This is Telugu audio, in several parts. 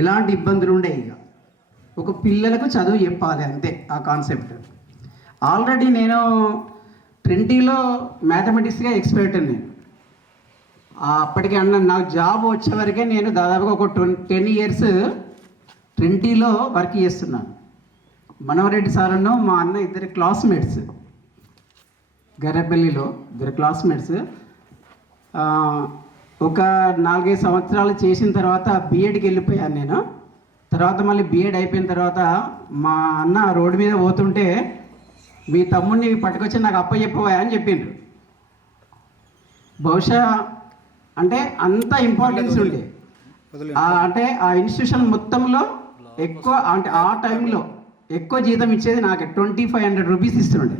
ఎలాంటి ఇబ్బందులు ఉండే ఇక ఒక పిల్లలకు చదువు చెప్పాలి అంతే ఆ కాన్సెప్ట్. ఆల్రెడీ నేను 20లో మ్యాథమెటిక్స్గా ఎక్స్పర్ట్ నేను. అప్పటికే అన్న నాకు జాబ్ వచ్చే వరకే నేను దాదాపుగా ఒక 10 ఇయర్స్ 20లో వర్క్ చేస్తున్నాను. మనవరెడ్డి సార్ను మా అన్న ఇద్దరు క్లాస్మేట్స్, గర్రపల్లిలో ఇద్దరు క్లాస్మేట్స్. ఒక 4-5 సంవత్సరాలు చేసిన తర్వాత బీఎడ్కి వెళ్ళిపోయాను నేను. తర్వాత మళ్ళీ బీఎడ్ అయిపోయిన తర్వాత మా అన్న రోడ్డు మీద పోతుంటే మీ తమ్ముడిని పట్టుకొచ్చి నాకు అప్పచెప్పవా అని చెప్పిండ్రు. బహుశా అంటే అంత ఇంపార్టెన్స్ ఉండే అంటే ఆ ఇన్స్టిట్యూషన్ మొత్తంలో ఎక్కువ అంటే ఆ టైంలో ఎక్కువ జీతం ఇచ్చేది నాకు 2500 రూపీస్ ఇస్తుండే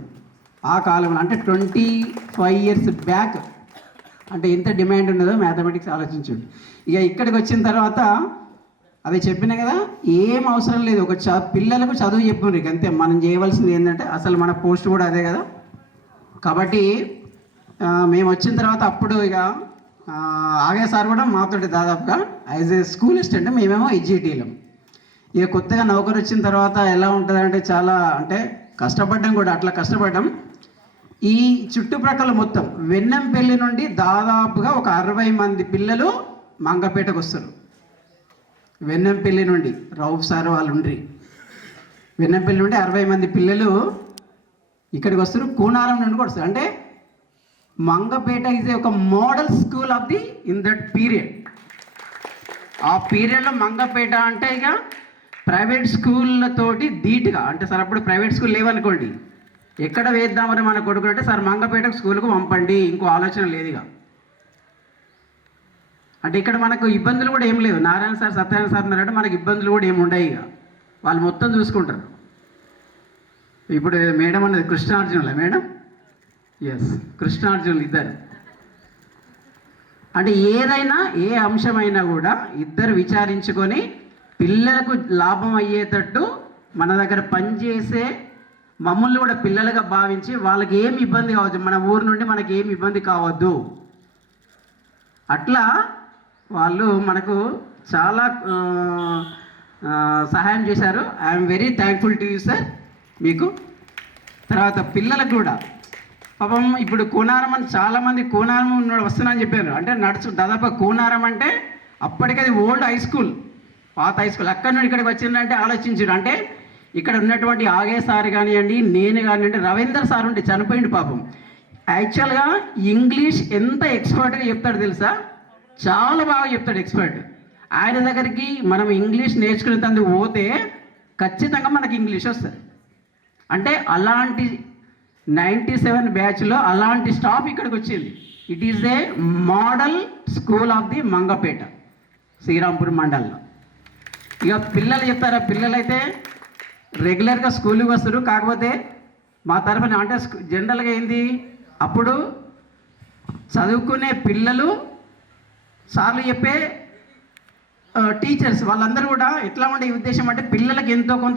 ఆ కాలంలో. అంటే 25 ఇయర్స్ బ్యాక్. అంటే ఎంత డిమాండ్ ఉన్నదో మ్యాథమెటిక్స్ ఆలోచించండి. ఇక ఇక్కడికి వచ్చిన తర్వాత అది చెప్పినా కదా, ఏం అవసరం లేదు, ఒక పిల్లలకు చదువు చెప్పుండ్రు ఇక అంతే. మనం చేయవలసింది ఏంటంటే అసలు మన పోస్ట్ కూడా అదే కదా. కాబట్టి మేము వచ్చిన తర్వాత అప్పుడు ఇక ఆగే సార్ కూడా మాతోటి దాదాపుగా యాజ్ ఏ స్కూల్ అసిస్టెంట్, మేమేమో ఎడ్జిటీలం. ఇక కొత్తగా నౌకరు వచ్చిన తర్వాత ఎలా ఉంటుందంటే చాలా అంటే కష్టపడ్డాం కూడా. అట్లా కష్టపడ్డాం. ఈ చుట్టుప్రక్కల మొత్తం వెన్నంపల్లి నుండి దాదాపుగా ఒక 60 మంది పిల్లలు మంగపేటకు వస్తారు. వెన్నంపల్లి నుండి రౌఫ్ సార్ వాళ్ళు ఉండ్రి. వెన్నంపల్లి నుండి 60 మంది పిల్లలు ఇక్కడికి వస్తారు. కూనారం నుండి కూడా వస్తారు. అంటే మంగపేట ఈజ్ ఒక model school of the in that period. ఆ పీరియడ్లో మంగపేట అంటే ఇక ప్రైవేట్ స్కూళ్ళతోటి ధీటుగా, అంటే సార్ అప్పుడు ప్రైవేట్ స్కూల్ లేవనుకోండి, ఎక్కడ వేద్దామని మన కొడుకు అంటే సార్ మంగపేటకు స్కూల్కు పంపండి, ఇంకో ఆలోచన లేదు ఇక. అంటే ఇక్కడ మనకు ఇబ్బందులు కూడా ఏం లేవు. నారాయణ సార్, సత్యనారాయణ సార్ ఉన్నారంటే మనకు ఇబ్బందులు కూడా ఏమి ఉండవు ఇక. వాళ్ళు మొత్తం చూసుకుంటారు. ఇప్పుడు మేడం అన్నది కృష్ణార్జునుల మేడం, ఎస్ కృష్ణార్జునులు ఇద్దరు. అంటే ఏదైనా ఏ అంశమైనా కూడా ఇద్దరు విచారించుకొని పిల్లలకు లాభం అయ్యేటట్టు మన దగ్గర పనిచేసే మమ్మల్ని కూడా పిల్లలుగా భావించి వాళ్ళకి ఏమి ఇబ్బంది కావద్దు, మన ఊరు నుండి మనకి ఏమి ఇబ్బంది కావద్దు, అట్లా వాళ్ళు మనకు చాలా సహాయం చేశారు. I'm very thankful to you sir మీకు. తర్వాత పిల్లలకు కూడా పాపం ఇప్పుడు కూనారం అని చాలామంది కూనారం వస్తున్నారని చెప్పారు. అంటే దాదాపు కూనారం అంటే అప్పటికి అది ఓల్డ్ హై స్కూల్, పాత హై స్కూల్. అక్కడి నుండి ఇక్కడికి వచ్చిందంటే ఆలోచించారు. అంటే ఇక్కడ ఉన్నటువంటి ఆగే సార్ కానివ్వండి, నేను కానివ్వండి, రవీందర్ సార్ ఉంటే చనిపోయింది పాపం. యాక్చువల్గా ఇంగ్లీష్ ఎంత ఎక్స్పర్ట్గా చెప్తాడు తెలుసా, చాలా బాగా చెప్తాడు ఎక్స్పర్ట్. ఆయన దగ్గరికి మనం ఇంగ్లీష్ నేర్చుకునేందుకు పోతే ఖచ్చితంగా మనకి ఇంగ్లీష్ వస్తుంది. అంటే అలాంటి 97 బ్యాచ్లో అలాంటి స్టాఫ్ ఇక్కడికి వచ్చింది. It is a model school of the Mangapet, Srirampur మండల్లో. ఇక పిల్లలు చెప్తారా, పిల్లలైతే రెగ్యులర్గా స్కూల్కి వస్తారు. కాకపోతే మా తరఫున అంటే జనరల్గా ఏంది, అప్పుడు చదువుకునే పిల్లలు, సార్లు చెప్పే టీచర్స్, వాళ్ళందరూ కూడా ఎట్లా ఉండే ఉద్దేశం అంటే పిల్లలకి ఎంతో కొంత